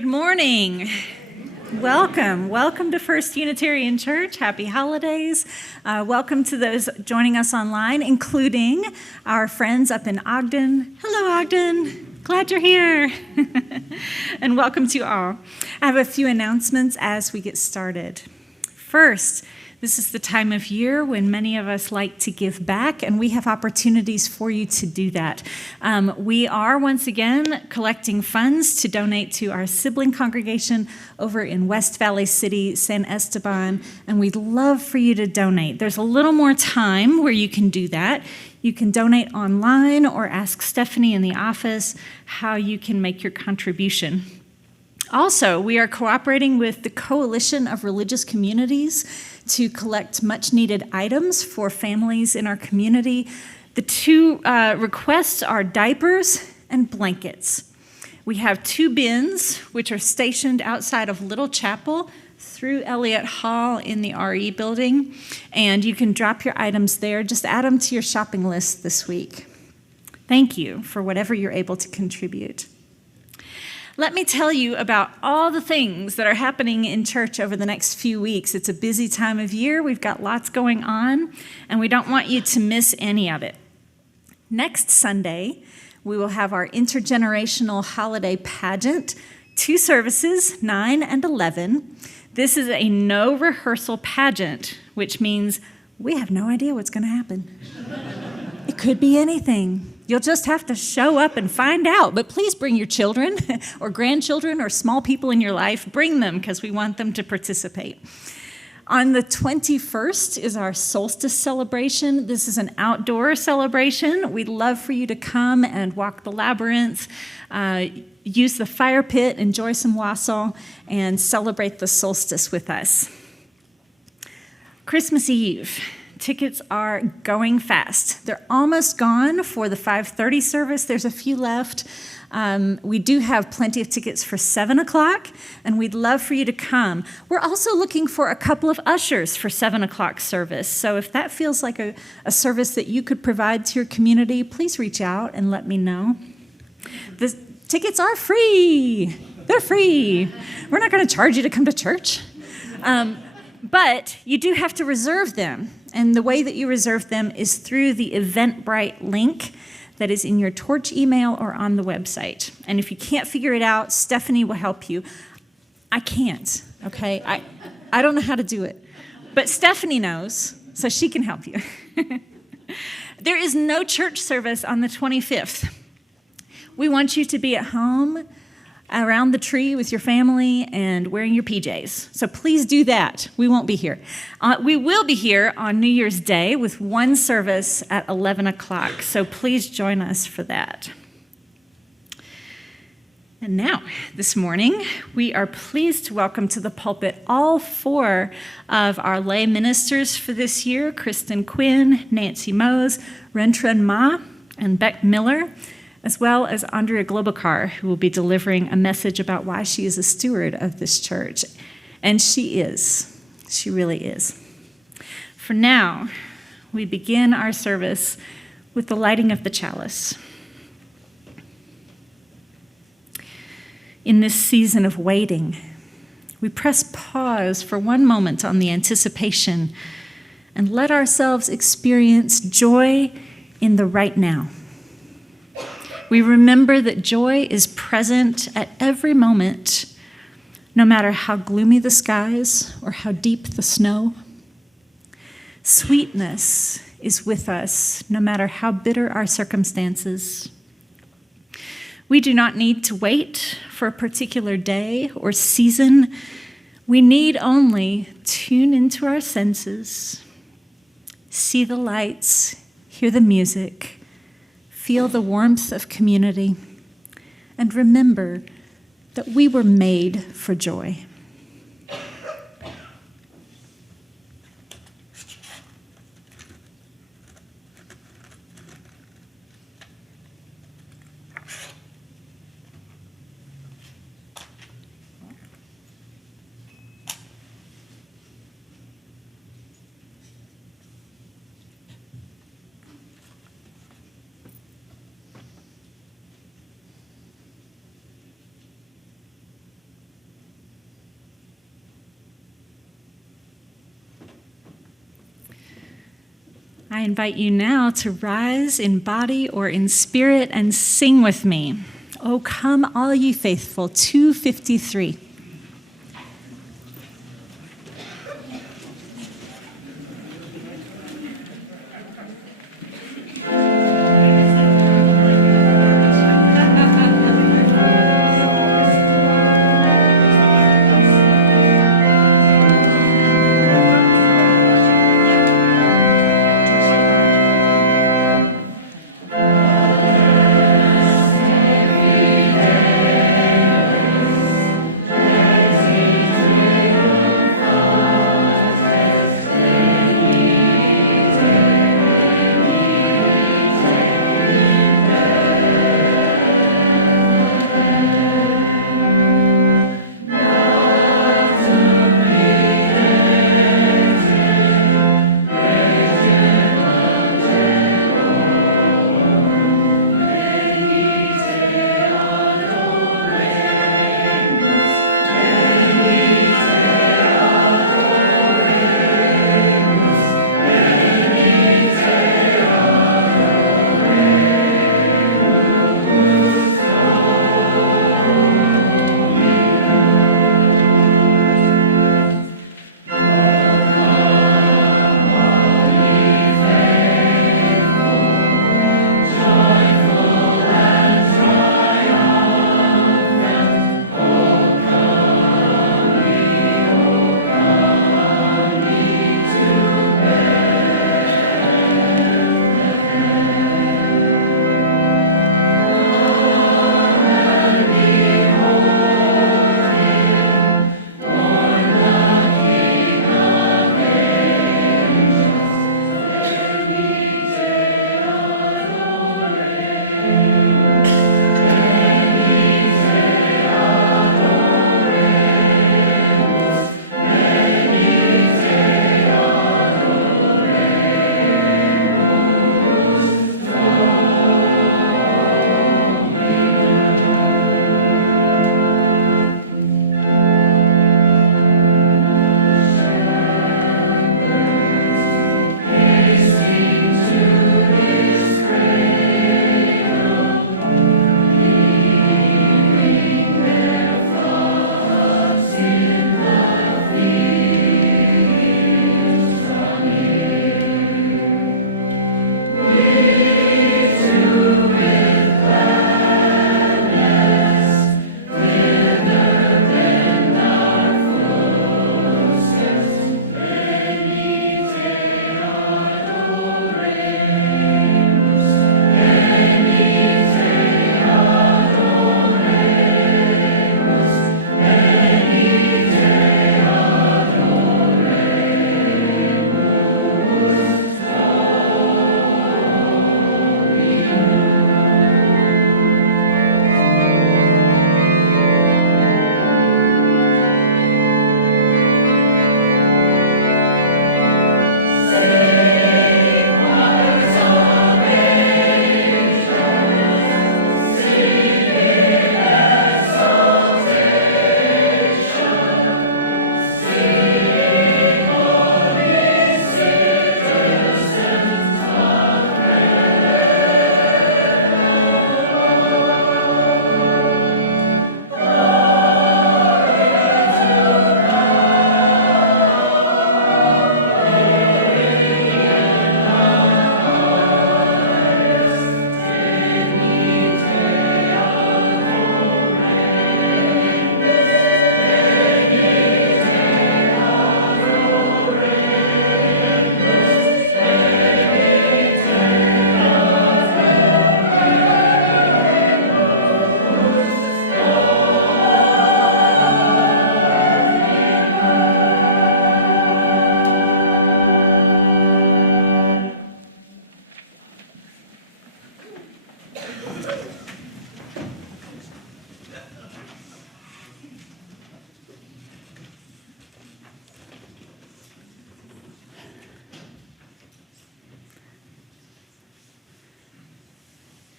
Good morning. Welcome to First Unitarian Church. Happy holidays. Welcome to those joining us online, including our friends up in Ogden. Hello, Ogden. Glad you're here. And welcome to all. I have a few announcements as we get started. First, this is the time of year when many of us like to give back, and we have opportunities for you to do that. We are, once again, collecting funds to donate to our sibling congregation over in West Valley City, San Esteban, and we'd love for you to donate. There's a little more time where you can do that. You can donate online or ask Stephanie in the office how you can make your contribution. Also, we are cooperating with the Coalition of Religious Communities to collect much-needed items for families in our community. The two requests are diapers and blankets. We have 2 bins, which are stationed outside of Little Chapel through Elliott Hall in the RE building, and you can drop your items there. Just add them to your shopping list this week. Thank you for whatever you're able to contribute. Let me tell you about all the things that are happening in church over the next few weeks. It's a busy time of year. We've got lots going on, and we don't want you to miss any of it. Next Sunday, we will have our intergenerational holiday pageant, 2 services, 9 and 11. This is a no-rehearsal pageant, which means we have no idea what's going to happen. It could be anything. You'll just have to show up and find out. But please bring your children or grandchildren or small people in your life. Bring them because we want them to participate. On the 21st is our solstice celebration. This is an outdoor celebration. We'd love for you to come and walk the labyrinth, use the fire pit, enjoy some wassail, and celebrate the solstice with us. Christmas Eve. Tickets are going fast. They're almost gone for the 5:30 service. There's a few left. We do have plenty of tickets for 7 o'clock, and we'd love for you to come. We're also looking for a couple of ushers for 7 o'clock service. So if that feels like a service that you could provide to your community, please reach out and let me know. The tickets are free. They're free. We're not going to charge you to come to church. But you do have to reserve them. And the way that you reserve them is through the Eventbrite link that is in your Torch email or on the website. And if you can't figure it out, Stephanie will help you. I can't, okay? I don't know how to do it. But Stephanie knows, so she can help you. There is no church service on the 25th. We want you to be at home around the tree with your family and wearing your PJs. So please do that. We won't be here. We will be here on New Year's Day with 1 service at 11 o'clock. So please join us for that. And now, this morning, we are pleased to welcome to the pulpit all 4 of our lay ministers for this year, Kristen Quinn, Nancy Moos, Ruen-chuan Ma, and Beck Miller, as well as Andrea Globokar, who will be delivering a message about why she is a steward of this church. And she is. She really is. For now, we begin our service with the lighting of the chalice. In this season of waiting, we press pause for one moment on the anticipation and let ourselves experience joy in the right now. We remember that joy is present at every moment, no matter how gloomy the skies or how deep the snow. Sweetness is with us, no matter how bitter our circumstances. We do not need to wait for a particular day or season. We need only tune into our senses, see the lights, hear the music, feel the warmth of community, and remember that we were made for joy. I invite you now to rise in body or in spirit and sing with me. "O come, all ye faithful," 253.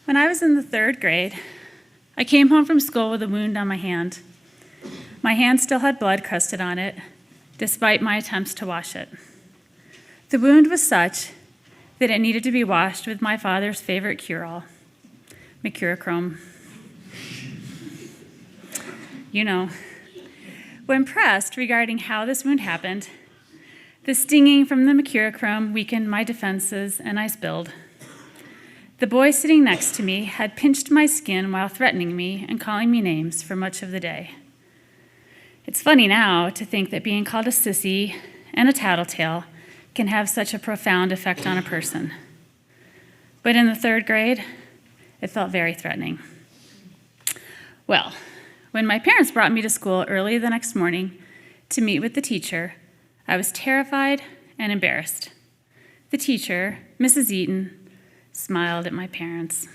When I was in the 3rd grade, I came home from school with a wound on my hand. My hand still had blood crusted on it, despite my attempts to wash it. The wound was such that it needed to be washed with my father's favorite cure-all, mercurochrome. You know. When pressed regarding how this wound happened, the stinging from the mercurochrome weakened my defenses, and I spilled. The boy sitting next to me had pinched my skin while threatening me and calling me names for much of the day. It's funny now to think that being called a sissy and a tattletale can have such a profound effect on a person. But in the 3rd grade, it felt very threatening. Well, when my parents brought me to school early the next morning to meet with the teacher, I was terrified and embarrassed. The teacher, Mrs. Eaton, smiled at my parents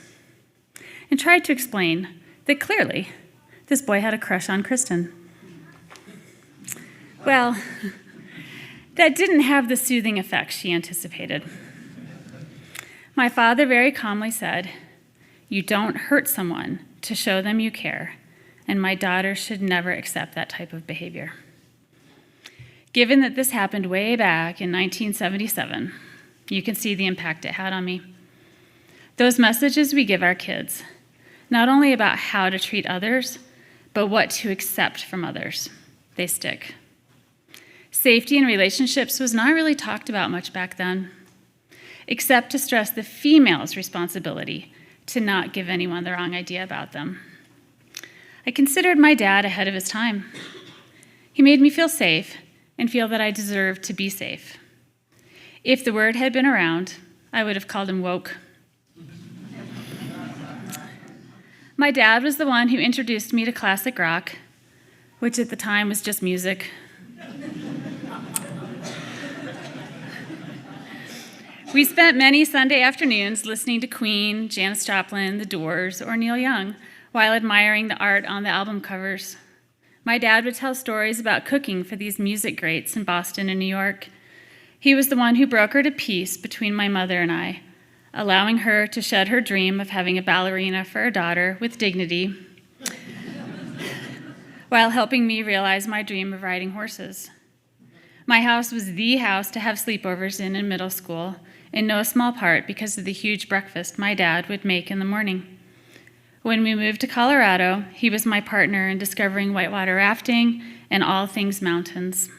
and tried to explain that clearly this boy had a crush on Kristen. Well, that didn't have the soothing effect she anticipated. My father very calmly said, "You don't hurt someone to show them you care, and my daughter should never accept that type of behavior." Given that this happened way back in 1977, you can see the impact it had on me. Those messages we give our kids, not only about how to treat others, but what to accept from others, they stick. Safety in relationships was not really talked about much back then, except to stress the female's responsibility to not give anyone the wrong idea about them. I considered my dad ahead of his time. He made me feel safe and feel that I deserved to be safe. If the word had been around, I would have called him woke. My dad was the one who introduced me to classic rock, which at the time was just music. We spent many Sunday afternoons listening to Queen, Janis Joplin, The Doors, or Neil Young while admiring the art on the album covers. My dad would tell stories about cooking for these music greats in Boston and New York. He was the one who brokered a peace between my mother and I, allowing her to shed her dream of having a ballerina for a daughter with dignity, while helping me realize my dream of riding horses. My house was the house to have sleepovers in middle school, in no small part because of the huge breakfast my dad would make in the morning. When we moved to Colorado, he was my partner in discovering whitewater rafting and all things mountains.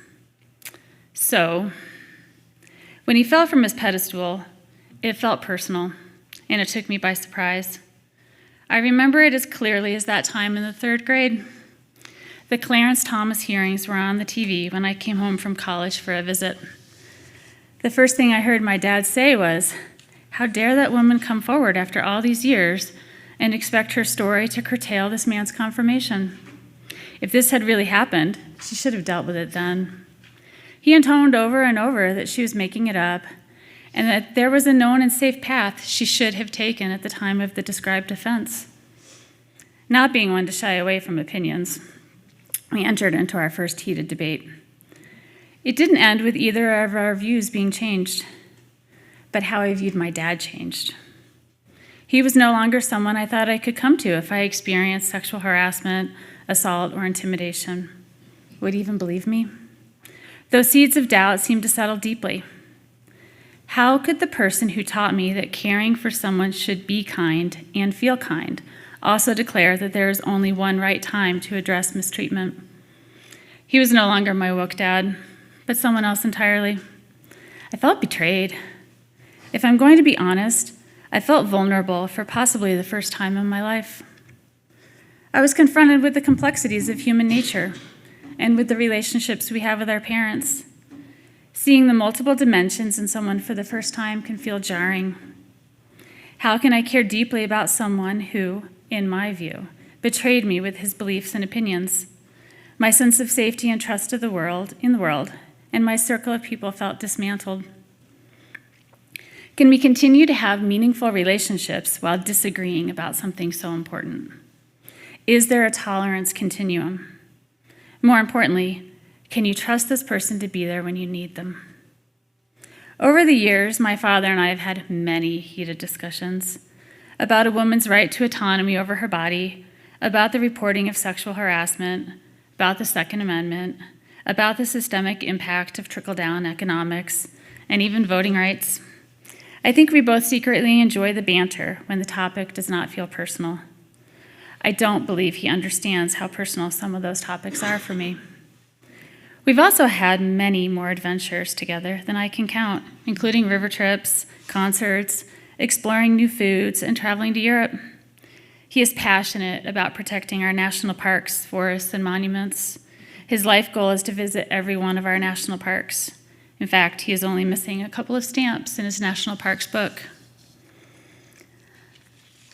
So, when he fell from his pedestal, it felt personal, and it took me by surprise. I remember it as clearly as that time in the 3rd grade. The Clarence Thomas hearings were on the TV when I came home from college for a visit. The first thing I heard my dad say was, "How dare that woman come forward after all these years and expect her story to curtail this man's confirmation? If this had really happened, she should have dealt with it then." He intoned over and over that she was making it up, and that there was a known and safe path she should have taken at the time of the described offense. Not being one to shy away from opinions, we entered into our first heated debate. It didn't end with either of our views being changed, but how I viewed my dad changed. He was no longer someone I thought I could come to if I experienced sexual harassment, assault, or intimidation. Would he even believe me? Those seeds of doubt seemed to settle deeply. How could the person who taught me that caring for someone should be kind and feel kind also declare that there is only one right time to address mistreatment? He was no longer my woke dad, but someone else entirely. I felt betrayed. If I'm going to be honest, I felt vulnerable for possibly the first time in my life. I was confronted with the complexities of human nature and with the relationships we have with our parents. Seeing the multiple dimensions in someone for the first time can feel jarring. How can I care deeply about someone who, in my view, betrayed me with his beliefs and opinions? My sense of safety and trust of the world, and my circle of people felt dismantled. Can we continue to have meaningful relationships while disagreeing about something so important? Is there a tolerance continuum? More importantly, can you trust this person to be there when you need them? Over the years, my father and I have had many heated discussions about a woman's right to autonomy over her body, about the reporting of sexual harassment, about the Second Amendment, about the systemic impact of trickle-down economics, and even voting rights. I think we both secretly enjoy the banter when the topic does not feel personal. I don't believe he understands how personal some of those topics are for me. We've also had many more adventures together than I can count, including river trips, concerts, exploring new foods, and traveling to Europe. He is passionate about protecting our national parks, forests, and monuments. His life goal is to visit every one of our national parks. In fact, he is only missing a couple of stamps in his national parks book.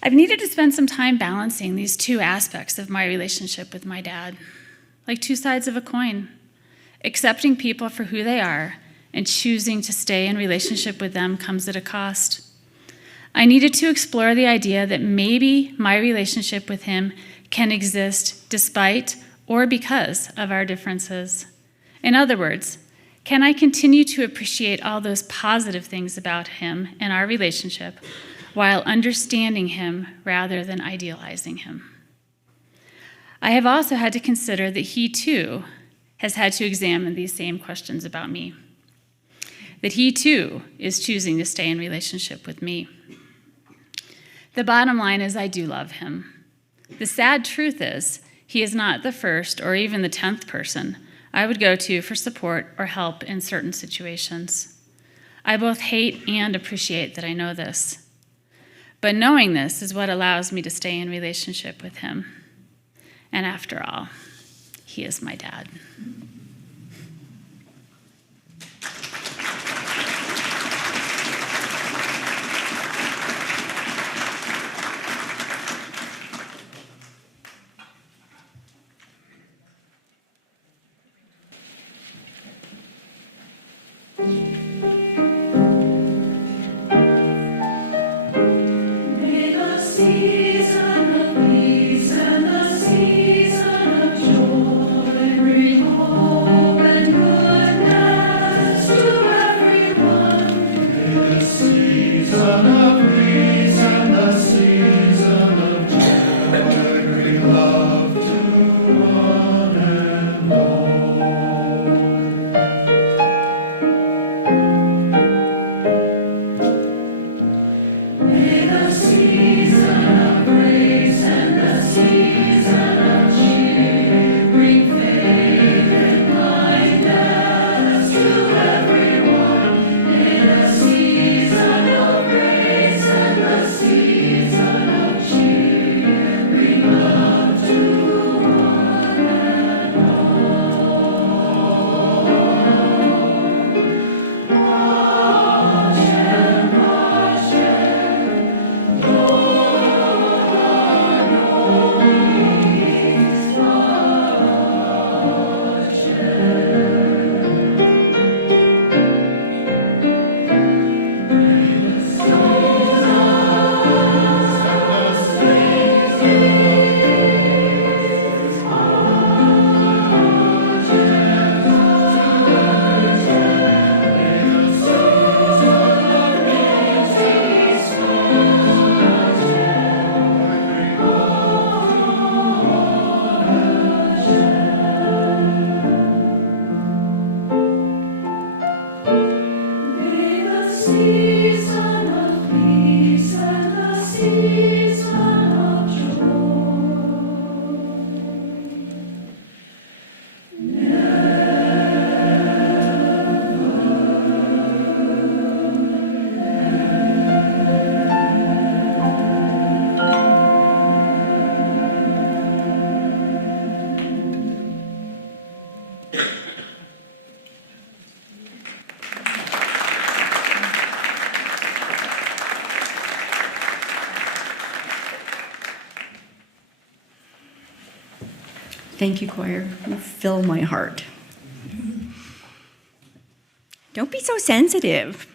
I've needed to spend some time balancing these two aspects of my relationship with my dad, like two sides of a coin, accepting people for who they are and choosing to stay in relationship with them comes at a cost. I needed to explore the idea that maybe my relationship with him can exist despite or because of our differences. In other words, can I continue to appreciate all those positive things about him and our relationship while understanding him rather than idealizing him? I have also had to consider that he too has had to examine these same questions about me, that he too is choosing to stay in relationship with me. The bottom line is I do love him. The sad truth is he is not the first or even the 10th person I would go to for support or help in certain situations. I both hate and appreciate that I know this. But knowing this is what allows me to stay in relationship with him. And after all, he is my dad. Thank you, choir. You fill my heart. Don't be so sensitive.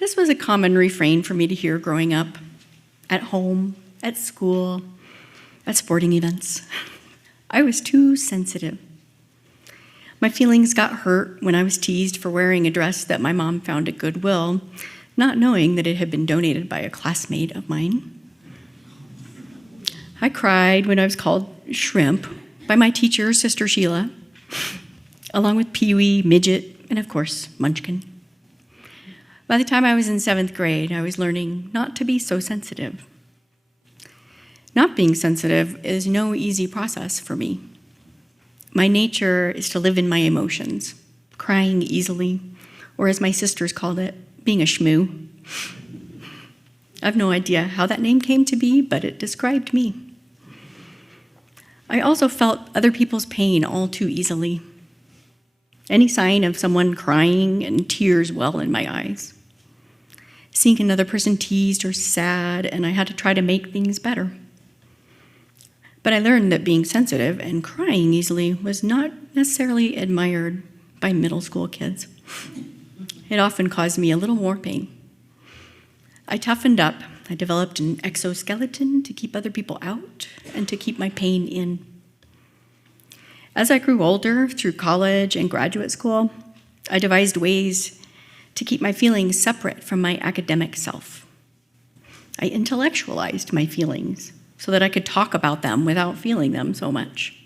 This was a common refrain for me to hear growing up, at home, at school, at sporting events. I was too sensitive. My feelings got hurt when I was teased for wearing a dress that my mom found at Goodwill, not knowing that it had been donated by a classmate of mine. I cried when I was called shrimp by my teacher, Sister Sheila, along with Pee-wee, Midget, and of course, Munchkin. By the time I was in 7th grade, I was learning not to be so sensitive. Not being sensitive is no easy process for me. My nature is to live in my emotions, crying easily, or as my sisters called it, being a shmoo. I have no idea how that name came to be, but it described me. I also felt other people's pain all too easily. Any sign of someone crying and tears well in my eyes. Seeing another person teased or sad, and I had to try to make things better. But I learned that being sensitive and crying easily was not necessarily admired by middle school kids. It often caused me a little more pain. I toughened up. I developed an exoskeleton to keep other people out and to keep my pain in. As I grew older, through college and graduate school, I devised ways to keep my feelings separate from my academic self. I intellectualized my feelings so that I could talk about them without feeling them so much.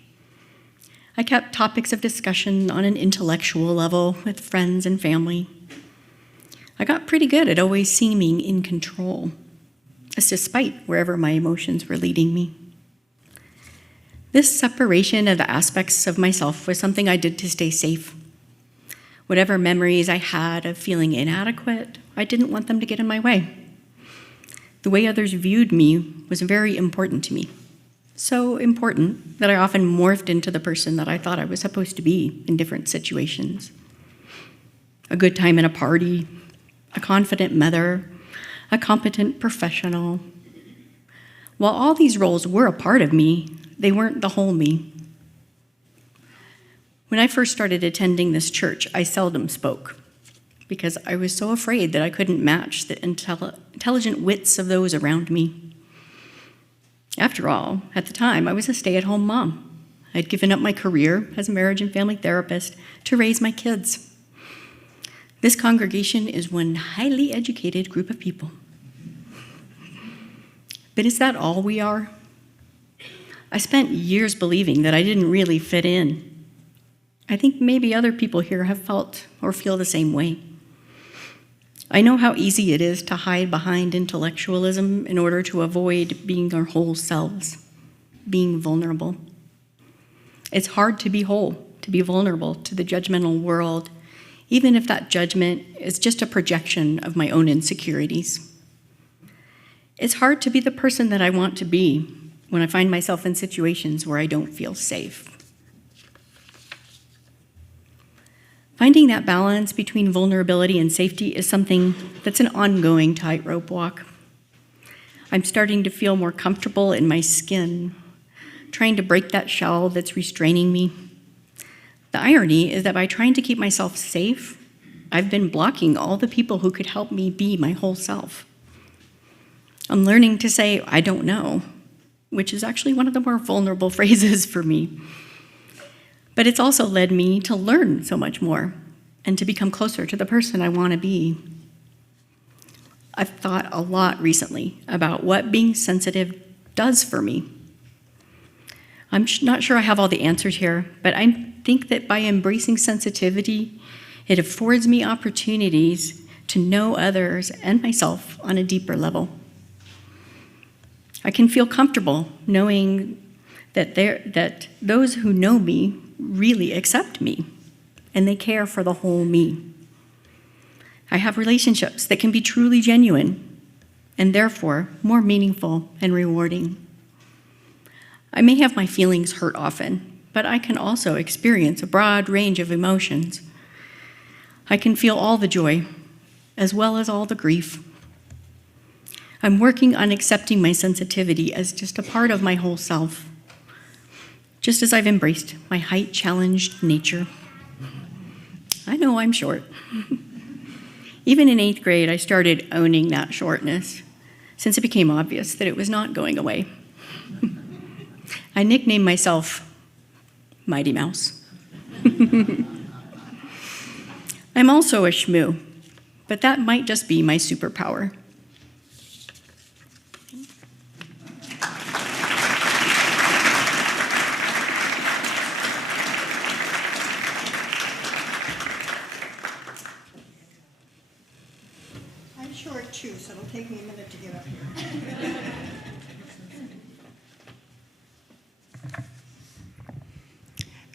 I kept topics of discussion on an intellectual level with friends and family. I got pretty good at always seeming in control, despite wherever my emotions were leading me. This separation of the aspects of myself was something I did to stay safe. Whatever memories I had of feeling inadequate, I didn't want them to get in my way. The way others viewed me was very important to me. So important that I often morphed into the person that I thought I was supposed to be in different situations. A good time at a party, a confident mother, a competent professional. While all these roles were a part of me, they weren't the whole me. When I first started attending this church, I seldom spoke because I was so afraid that I couldn't match the intelligent wits of those around me. After all, at the time, I was a stay-at-home mom. I'd given up my career as a marriage and family therapist to raise my kids. This congregation is one highly educated group of people. But is that all we are? I spent years believing that I didn't really fit in. I think maybe other people here have felt or feel the same way. I know how easy it is to hide behind intellectualism in order to avoid being our whole selves, being vulnerable. It's hard to be whole, to be vulnerable to the judgmental world, even if that judgment is just a projection of my own insecurities. It's hard to be the person that I want to be when I find myself in situations where I don't feel safe. Finding that balance between vulnerability and safety is something that's an ongoing tightrope walk. I'm starting to feel more comfortable in my skin, trying to break that shell that's restraining me. The irony is that by trying to keep myself safe, I've been blocking all the people who could help me be my whole self. I'm learning to say, I don't know, which is actually one of the more vulnerable phrases for me. But it's also led me to learn so much more and to become closer to the person I want to be. I've thought a lot recently about what being sensitive does for me. I'm not sure I have all the answers here, but I think that by embracing sensitivity, it affords me opportunities to know others and myself on a deeper level. I can feel comfortable knowing that those who know me really accept me, and they care for the whole me. I have relationships that can be truly genuine, and therefore more meaningful and rewarding. I may have my feelings hurt often, but I can also experience a broad range of emotions. I can feel all the joy, as well as all the grief. I'm working on accepting my sensitivity as just a part of my whole self, just as I've embraced my height-challenged nature. I know I'm short. Even in 8th grade, I started owning that shortness, since it became obvious that it was not going away. I nicknamed myself Mighty Mouse. I'm also a shmoo, but that might just be my superpower. take me a minute to get up here.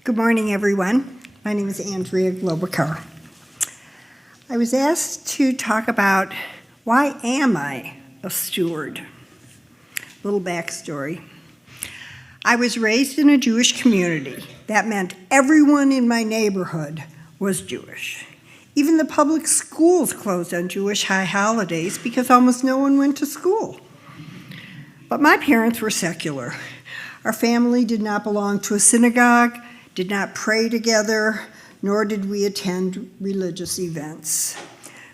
Good morning, everyone. My name is Andrea Globacar. I was asked to talk about why am I a steward? Little backstory. I was raised in a Jewish community. That meant everyone in my neighborhood was Jewish. Even the public schools closed on Jewish high holidays because almost no one went to school. But my parents were secular. Our family did not belong to a synagogue, did not pray together, nor did we attend religious events.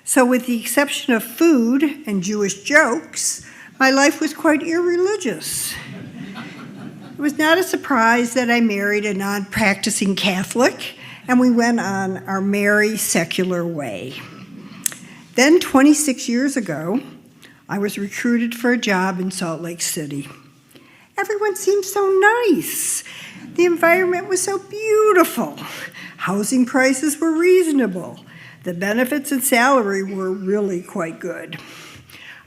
So with the exception of food and Jewish jokes, my life was quite irreligious. It was not a surprise that I married a non-practicing Catholic, and we went on our merry secular way. Then 26 years ago, I was recruited for a job in Salt Lake City. Everyone seemed so nice. The environment was so beautiful. Housing prices were reasonable. The benefits and salary were really quite good.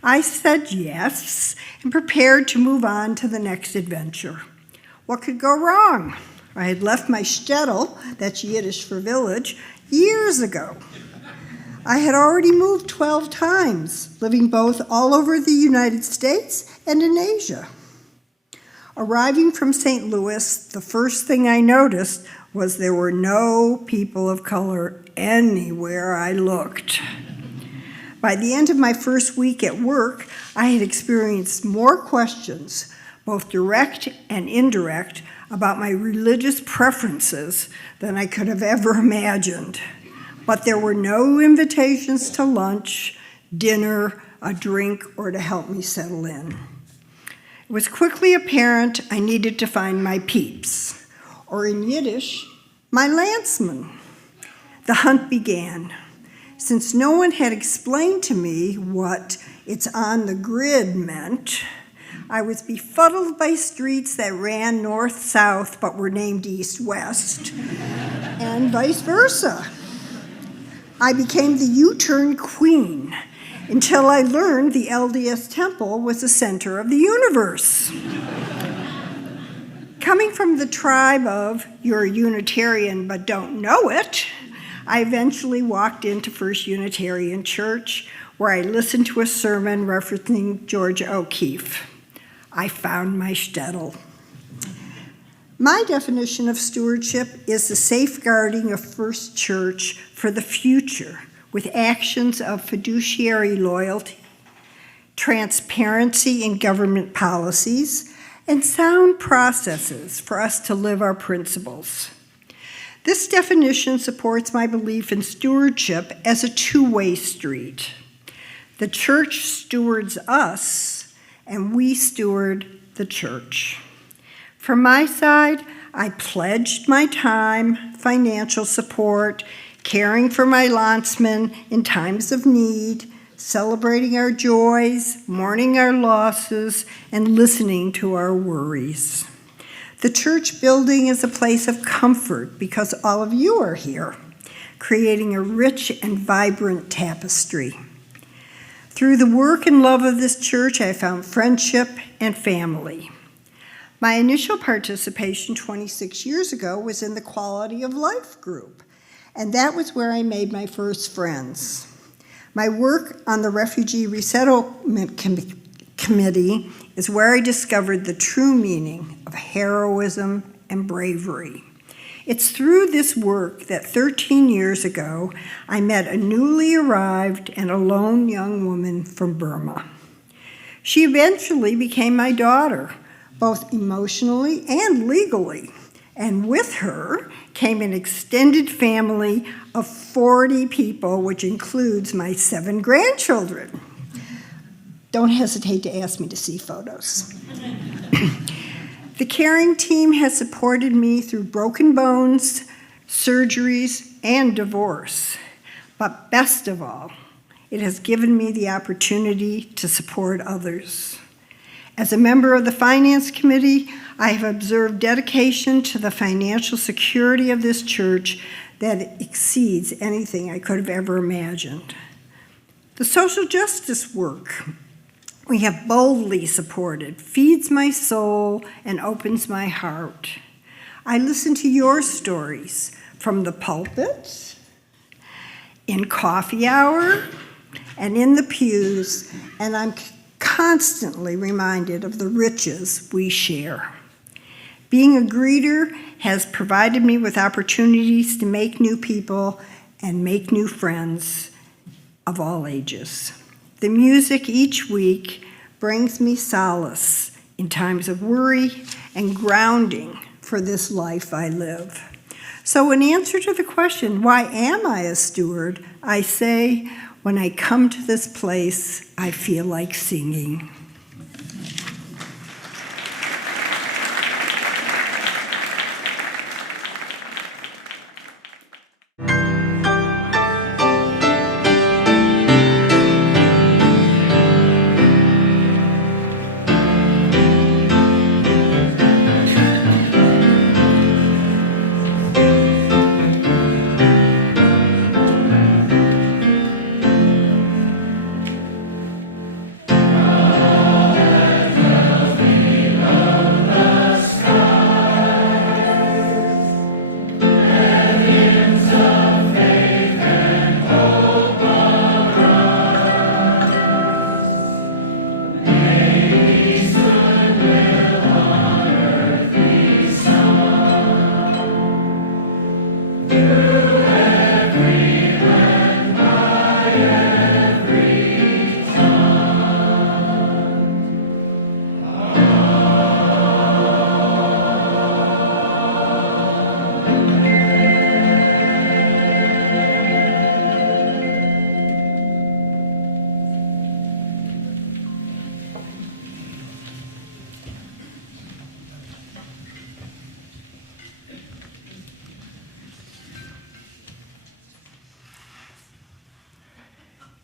I said yes and prepared to move on to the next adventure. What could go wrong? I had left my shtetl, that's Yiddish for village, years ago. I had already moved 12 times, living both all over the United States and in Asia. Arriving from St. Louis, the first thing I noticed was there were no people of color anywhere I looked. By the end of my first week at work, I had experienced more questions, both direct and indirect, about my religious preferences than I could have ever imagined. But there were no invitations to lunch, dinner, a drink, or to help me settle in. It was quickly apparent I needed to find my peeps, or in Yiddish, my landsman. The hunt began. Since no one had explained to me what "it's on the grid" meant, I was befuddled by streets that ran north-south but were named east-west, and vice versa. I became the U-turn queen until I learned the LDS temple was the center of the universe. Coming from the tribe of "you're a Unitarian but don't know it," I eventually walked into First Unitarian Church, where I listened to a sermon referencing George O'Keeffe. I found my shtetl. My definition of stewardship is the safeguarding of First Church for the future with actions of fiduciary loyalty, transparency in government policies, and sound processes for us to live our principles. This definition supports my belief in stewardship as a two-way street. The church stewards us, and we steward the church. From my side, I pledged my time, financial support, caring for my landsmen in times of need, celebrating our joys, mourning our losses, and listening to our worries. The church building is a place of comfort because all of you are here, creating a rich and vibrant tapestry. Through the work and love of this church, I found friendship and family. My initial participation 26 years ago was in the Quality of Life group, and that was where I made my first friends. My work on the Refugee Resettlement Committee is where I discovered the true meaning of heroism and bravery. It's through this work that 13 years ago, I met a newly arrived and alone young woman from Burma. She eventually became my daughter, both emotionally and legally, and with her came an extended family of 40 people, which includes my 7 grandchildren. Don't hesitate to ask me to see photos. The caring team has supported me through broken bones, surgeries, and divorce. But best of all, it has given me the opportunity to support others. As a member of the Finance Committee, I have observed dedication to the financial security of this church that exceeds anything I could have ever imagined. The social justice work we have boldly supported, feeds my soul and opens my heart. I listen to your stories from the pulpit, in coffee hour, and in the pews, and I'm constantly reminded of the riches we share. Being a greeter has provided me with opportunities to make new people and make new friends of all ages. The music each week brings me solace in times of worry and grounding for this life I live. So in answer to the question, why am I a steward? I say, when I come to this place, I feel like singing.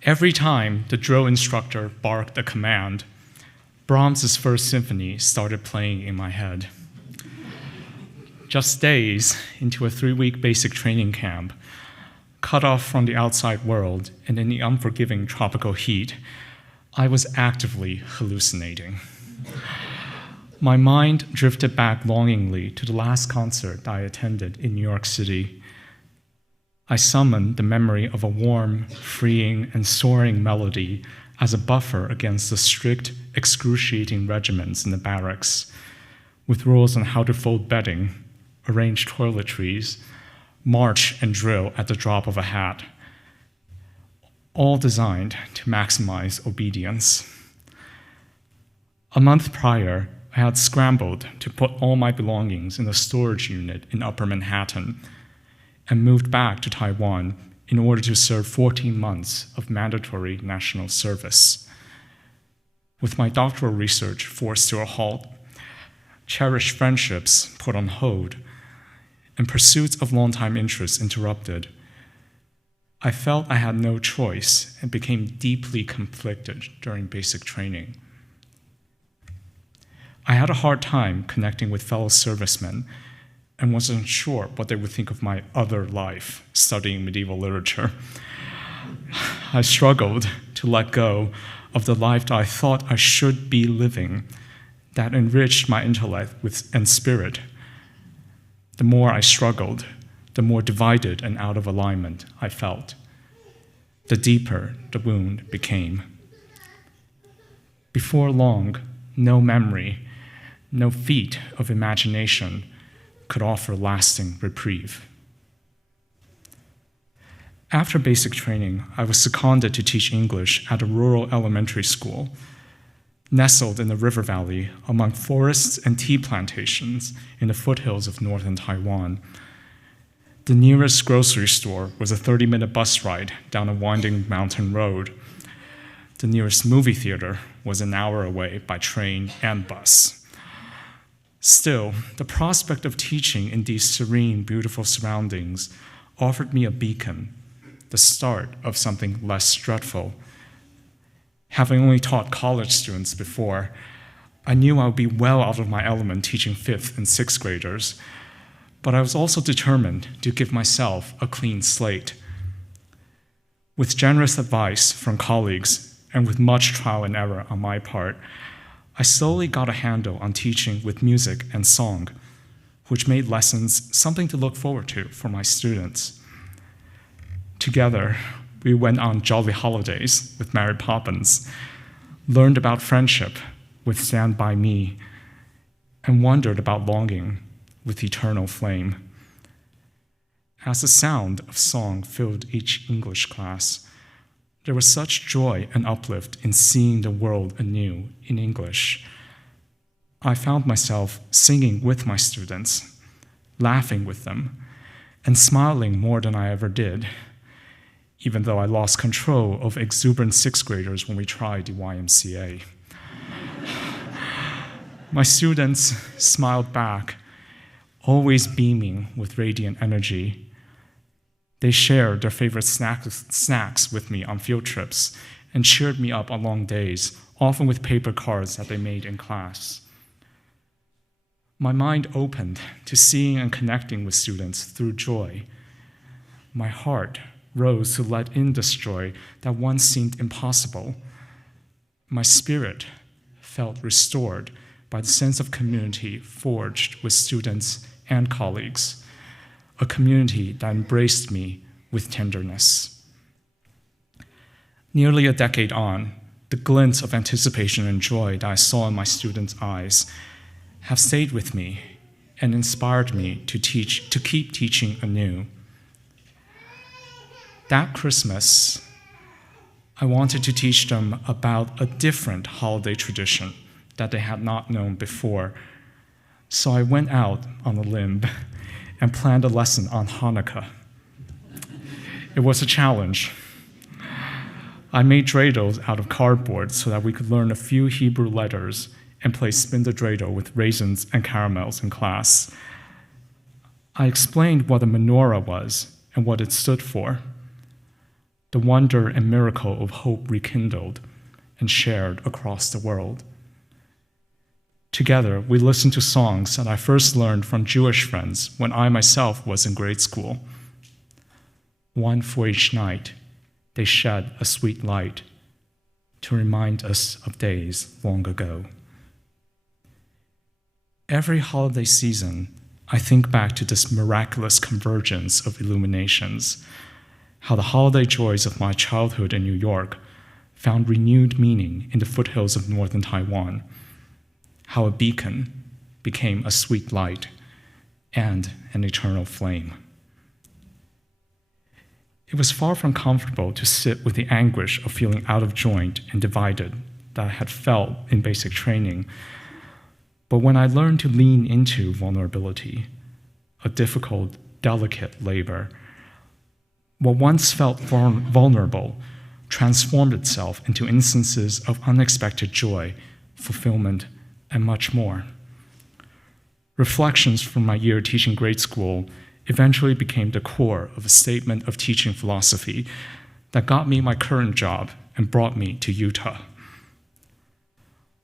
Every time the drill instructor barked a command, Brahms's First Symphony started playing in my head. Just days into a 3-week basic training camp, cut off from the outside world and in the unforgiving tropical heat, I was actively hallucinating. My mind drifted back longingly to the last concert I attended in New York City. I summoned the memory of a warm, freeing, and soaring melody as a buffer against the strict, excruciating regimens in the barracks, with rules on how to fold bedding, arrange toiletries, march and drill at the drop of a hat, all designed to maximize obedience. A month prior, I had scrambled to put all my belongings in a storage unit in Upper Manhattan and moved back to Taiwan in order to serve 14 months of mandatory national service. With my doctoral research forced to a halt, cherished friendships put on hold, and pursuits of longtime interests interrupted, I felt I had no choice and became deeply conflicted during basic training. I had a hard time connecting with fellow servicemen and wasn't sure what they would think of my other life studying medieval literature. I struggled to let go of the life that I thought I should be living, that enriched my intellect and spirit. The more I struggled, the more divided and out of alignment I felt. The deeper the wound became. Before long, no memory, no feat of imagination could offer lasting reprieve. After basic training, I was seconded to teach English at a rural elementary school, nestled in the river valley among forests and tea plantations in the foothills of northern Taiwan. The nearest grocery store was a 30-minute bus ride down a winding mountain road. The nearest movie theater was an hour away by train and bus. Still, the prospect of teaching in these serene, beautiful surroundings offered me a beacon, the start of something less dreadful. Having only taught college students before, I knew I would be well out of my element teaching 5th and 6th graders, but I was also determined to give myself a clean slate. With generous advice from colleagues and with much trial and error on my part, I slowly got a handle on teaching with music and song, which made lessons something to look forward to for my students. Together, we went on jolly holidays with Mary Poppins, learned about friendship with Stand By Me, and wondered about longing with Eternal Flame. As the sound of song filled each English class, there was such joy and uplift in seeing the world anew in English. I found myself singing with my students, laughing with them, and smiling more than I ever did, even though I lost control of exuberant sixth graders when we tried the YMCA. My students smiled back, always beaming with radiant energy. They shared their favorite snacks with me on field trips and cheered me up on long days, often with paper cards that they made in class. My mind opened to seeing and connecting with students through joy. My heart rose to let in this joy that once seemed impossible. My spirit felt restored by the sense of community forged with students and colleagues, a community that embraced me with tenderness. Nearly a decade on, the glints of anticipation and joy that I saw in my students' eyes have stayed with me and inspired me to keep teaching anew. That Christmas, I wanted to teach them about a different holiday tradition that they had not known before. So I went out on a limb and planned a lesson on Hanukkah. It was a challenge. I made dreidels out of cardboard so that we could learn a few Hebrew letters and play spin the dreidel with raisins and caramels in class. I explained what a menorah was and what it stood for, the wonder and miracle of hope rekindled and shared across the world. Together, we listened to songs that I first learned from Jewish friends when I myself was in grade school. One for each night, they shed a sweet light to remind us of days long ago. Every holiday season, I think back to this miraculous convergence of illuminations, how the holiday joys of my childhood in New York found renewed meaning in the foothills of northern Taiwan, how a beacon became a sweet light and an eternal flame. It was far from comfortable to sit with the anguish of feeling out of joint and divided that I had felt in basic training. But when I learned to lean into vulnerability, a difficult, delicate labor, what once felt vulnerable transformed itself into instances of unexpected joy, fulfillment, and much more. Reflections from my year teaching grade school eventually became the core of a statement of teaching philosophy that got me my current job and brought me to Utah.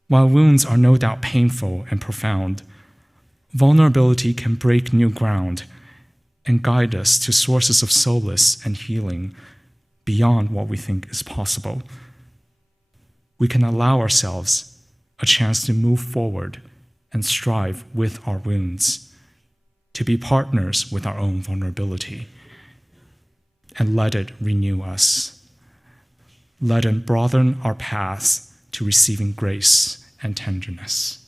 While wounds are no doubt painful and profound, vulnerability can break new ground and guide us to sources of solace and healing beyond what we think is possible. We can allow ourselves a chance to move forward and strive with our wounds, to be partners with our own vulnerability, and let it renew us. Let it broaden our paths to receiving grace and tenderness.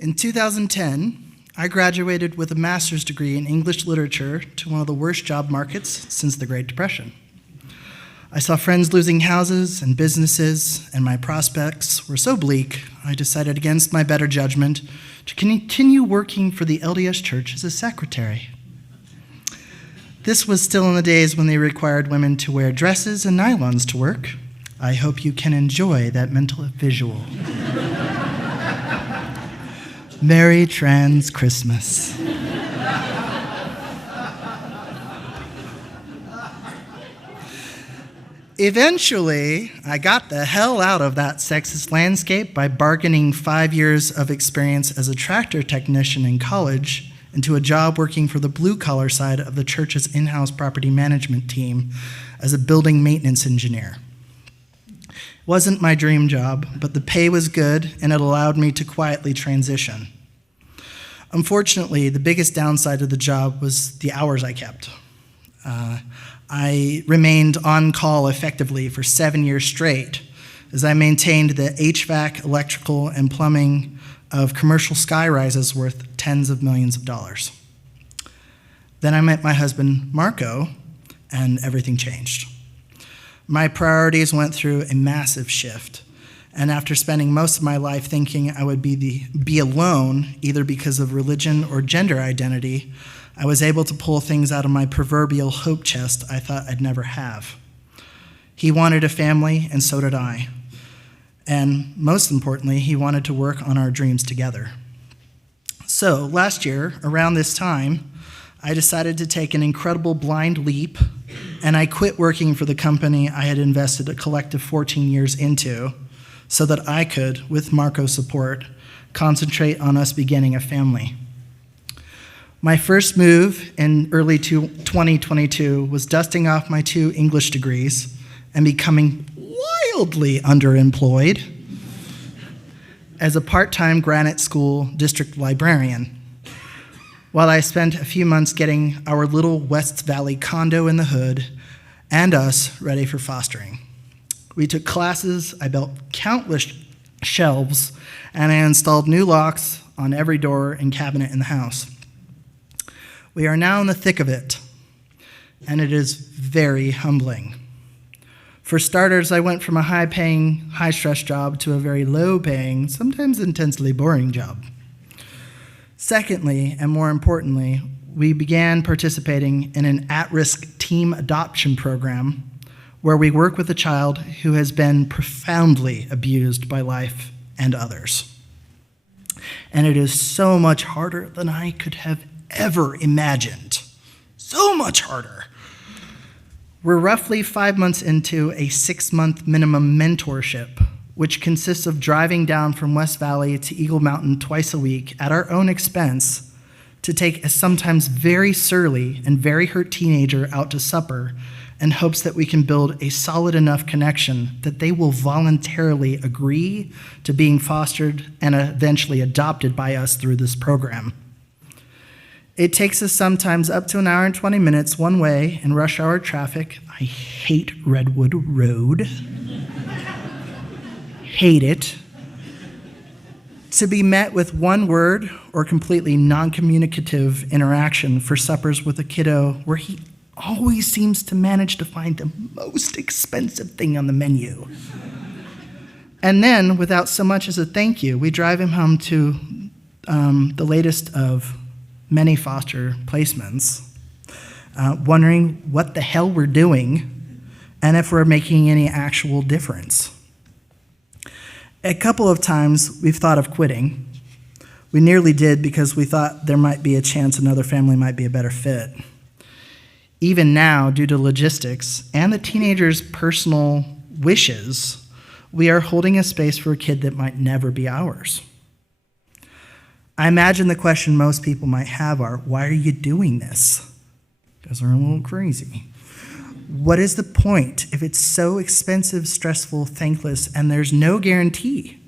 In 2010, I graduated with a master's degree in English literature to one of the worst job markets since the Great Depression. I saw friends losing houses and businesses, and my prospects were so bleak, I decided against my better judgment to continue working for the LDS Church as a secretary. This was still in the days when they required women to wear dresses and nylons to work. I hope you can enjoy that mental visual. Merry Trans Christmas. Eventually, I got the hell out of that sexist landscape by bargaining 5 years of experience as a tractor technician in college into a job working for the blue-collar side of the church's in-house property management team as a building maintenance engineer. It wasn't my dream job, but the pay was good and it allowed me to quietly transition. Unfortunately, the biggest downside of the job was the hours I kept. I remained on call effectively for 7 years straight as I maintained the HVAC, electrical, and plumbing of commercial skyrises worth tens of millions of dollars. Then I met my husband, Marco, and everything changed. My priorities went through a massive shift, and after spending most of my life thinking I would be alone, either because of religion or gender identity, I was able to pull things out of my proverbial hope chest I thought I'd never have. He wanted a family, and so did I. And most importantly, he wanted to work on our dreams together. So last year, around this time, I decided to take an incredible blind leap, and I quit working for the company I had invested a collective 14 years into so that I could, with Marco's support, concentrate on us beginning a family. My first move in early 2022 was dusting off my 2 English degrees and becoming wildly underemployed as a part-time Granite School district librarian, while I spent a few months getting our little West Valley condo in the hood and us ready for fostering. We took classes, I built countless shelves, and I installed new locks on every door and cabinet in the house. We are now in the thick of it, and it is very humbling. For starters, I went from a high-paying, high-stress job to a very low-paying, sometimes intensely boring job. Secondly, and more importantly, we began participating in an at-risk team adoption program where we work with a child who has been profoundly abused by life and others. And it is so much harder than I could have ever imagined. So much harder. We're roughly 5 months into a 6-month minimum mentorship, which consists of driving down from West Valley to Eagle Mountain twice a week at our own expense to take a sometimes very surly and very hurt teenager out to supper in hopes that we can build a solid enough connection that they will voluntarily agree to being fostered and eventually adopted by us through this program. It takes us sometimes up to an hour and 20 minutes one way in rush hour traffic. I hate Redwood Road. Hate it. To be met with one word or completely non-communicative interaction for suppers with a kiddo where he always seems to manage to find the most expensive thing on the menu. And then, without so much as a thank you, we drive him home to the latest of many foster placements, wondering what the hell we're doing and if we're making any actual difference. A couple of times we've thought of quitting. We nearly did because we thought there might be a chance another family might be a better fit. Even now, due to logistics and the teenager's personal wishes, we are holding a space for a kid that might never be ours. I imagine the question most people might have are, why are you doing this? Because we're a little crazy. What is the point if it's so expensive, stressful, thankless, and there's no guarantee?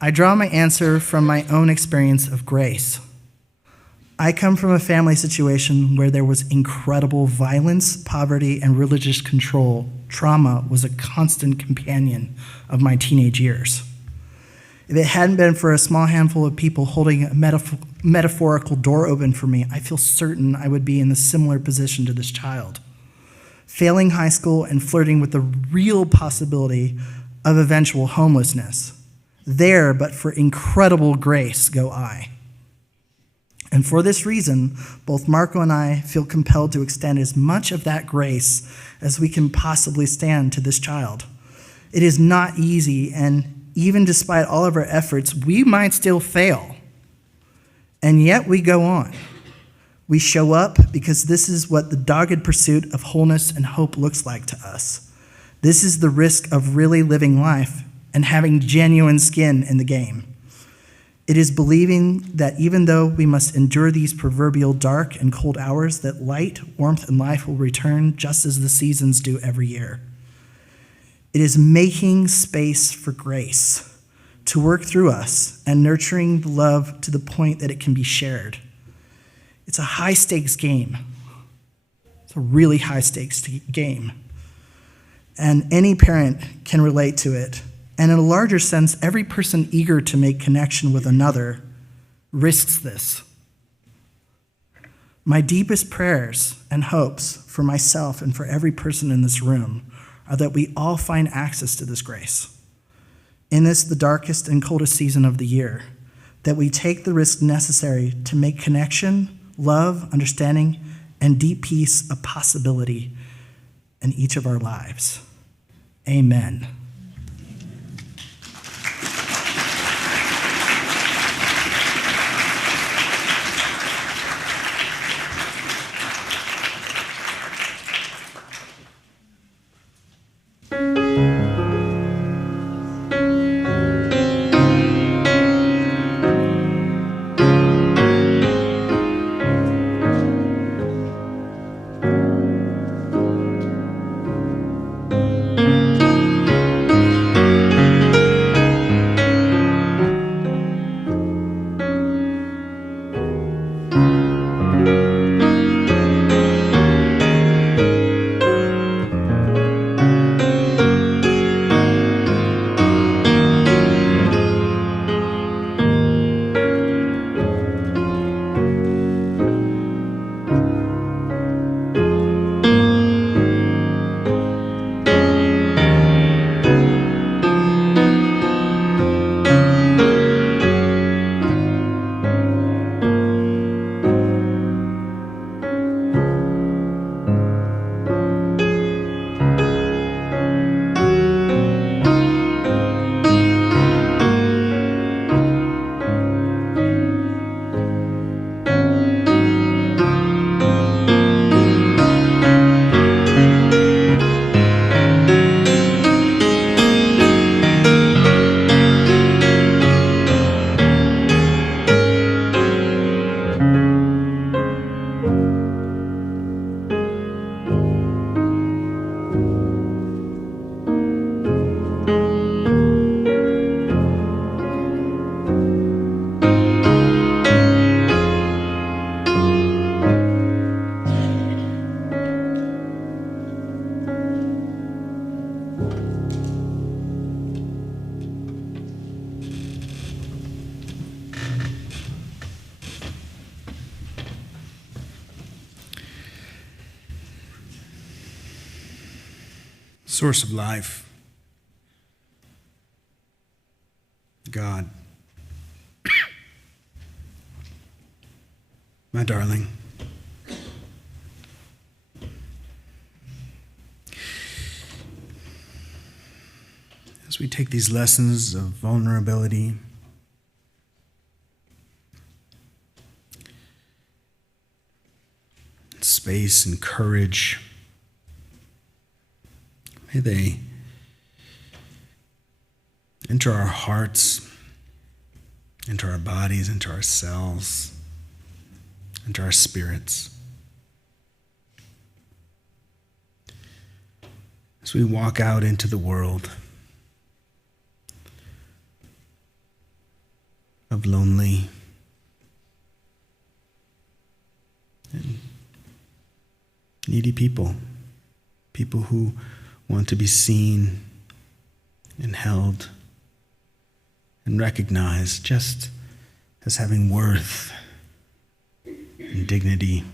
I draw my answer from my own experience of grace. I come from a family situation where there was incredible violence, poverty, and religious control. Trauma was a constant companion of my teenage years. If it hadn't been for a small handful of people holding a metaphorical door open for me, I feel certain I would be in a similar position to this child, failing high school and flirting with the real possibility of eventual homelessness. There, but for incredible grace, go I. And for this reason, both Marco and I feel compelled to extend as much of that grace as we can possibly stand to this child. It is not easy, and even despite all of our efforts, we might still fail. And yet we go on. We show up because this is what the dogged pursuit of wholeness and hope looks like to us. This is the risk of really living life and having genuine skin in the game. It is believing that even though we must endure these proverbial dark and cold hours, that light, warmth, and life will return just as the seasons do every year. It is making space for grace to work through us and nurturing the love to the point that it can be shared. It's a high-stakes game. It's a really high-stakes game. And any parent can relate to it. And in a larger sense, every person eager to make connection with another risks this. My deepest prayers and hopes for myself and for every person in this room are that we all find access to this grace. In this, the darkest and coldest season of the year, that we take the risk necessary to make connection, love, understanding, and deep peace a possibility in each of our lives. Amen. Source of life, God, my darling, as we take these lessons of vulnerability, space and courage, may they enter our hearts, into our bodies, into our cells, into our spirits. As we walk out into the world of lonely and needy people, people who want to be seen and held and recognized just as having worth and dignity,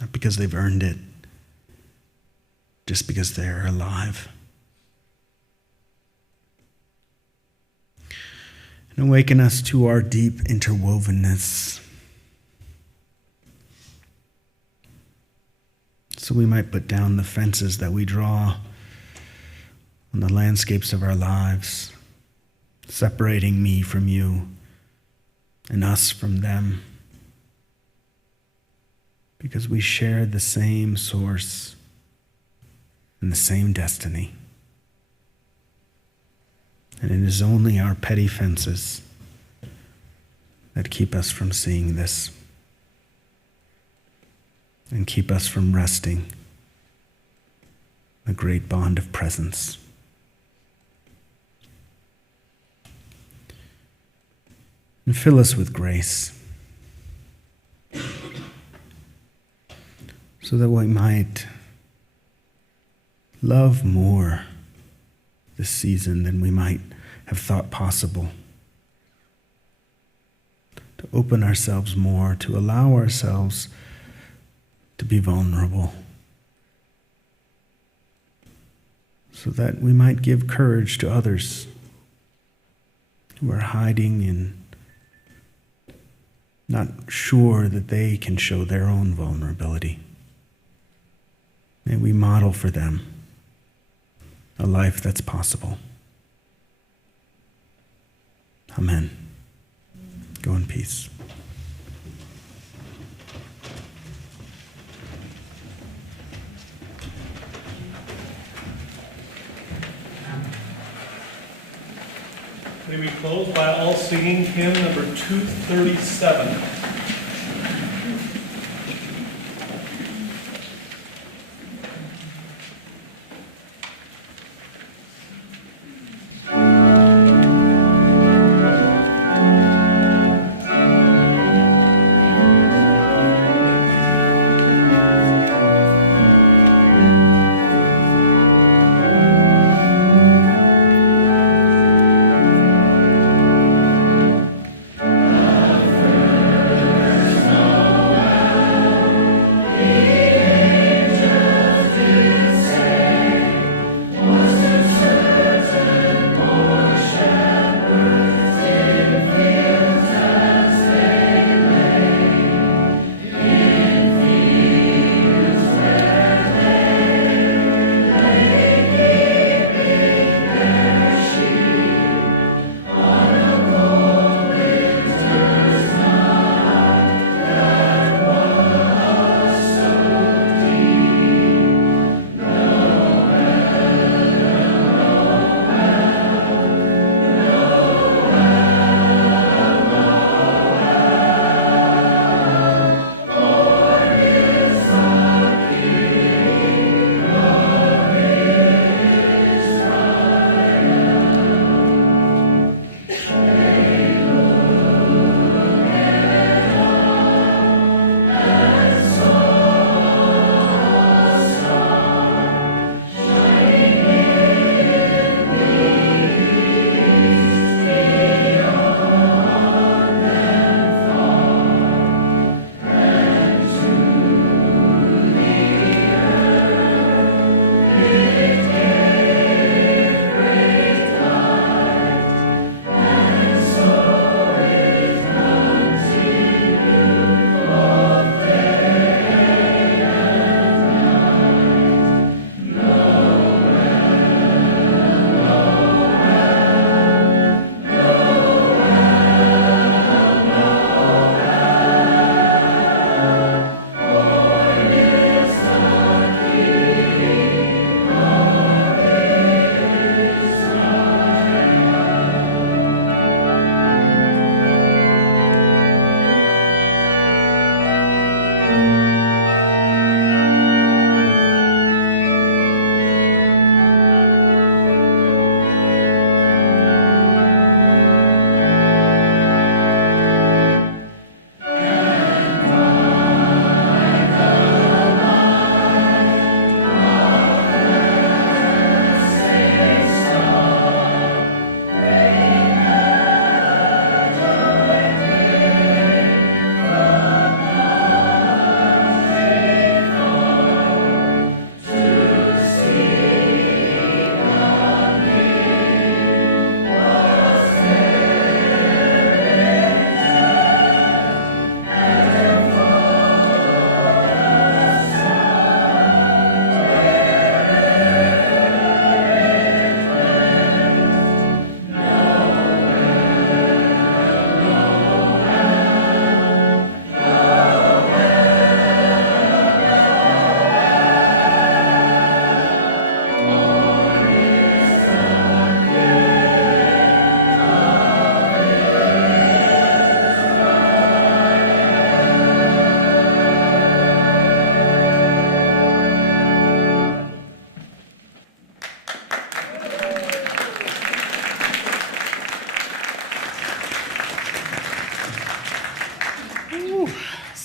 not because they've earned it, just because they're alive. And awaken us to our deep interwovenness, so we might put down the fences that we draw on the landscapes of our lives, separating me from you and us from them, because we share the same source and the same destiny. And it is only our petty fences that keep us from seeing this and keep us from resting in the great bond of presence. And fill us with grace so that we might love more this season than we might have thought possible. To open ourselves more, to allow ourselves to be vulnerable, so that we might give courage to others who are hiding and not sure that they can show their own vulnerability. May we model for them a life that's possible. Amen. Go in peace. May we close by all singing hymn number 237.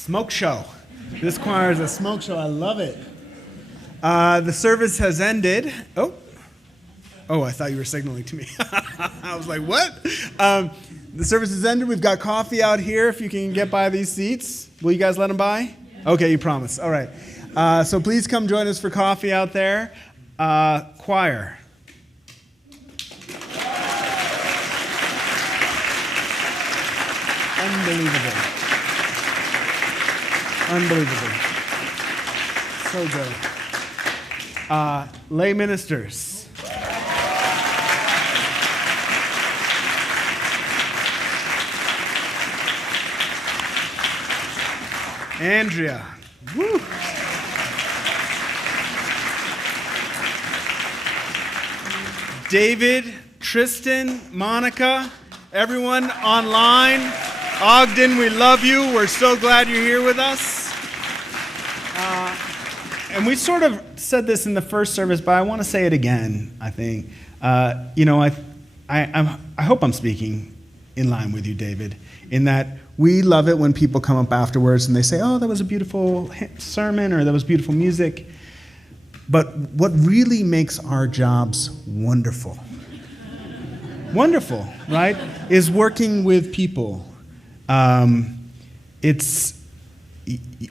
Smoke show. This choir is a smoke show. I love it. The service has ended. Oh, I thought you were signaling to me. I was like, what? The service has ended. We've got coffee out here if you can get by these seats. Will you guys let them by? Okay, you promise. All right. So please come join us for coffee out there. Choir. Unbelievable. So good. Lay ministers. Andrea. Woo. David, Tristan, Monica, everyone online. Ogden, we love you. We're so glad you're here with us. And we sort of said this in the first service, but I want to say it again, I think. I hope I'm speaking in line with you, David, in that we love it when people come up afterwards and they say, oh, that was a beautiful sermon or that was beautiful music. But what really makes our jobs wonderful, right, is working with people.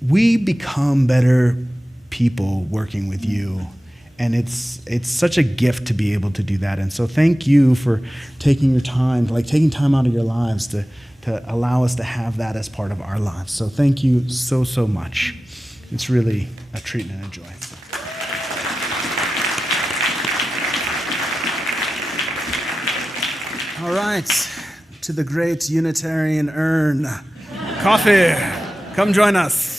We become better people working with you, and it's such a gift to be able to do that. And so thank you for taking your time, taking time out of your lives to allow us to have that as part of our lives. So thank you so much. It's really a treat and a joy. All right, to the great Unitarian urn. Coffee, come join us.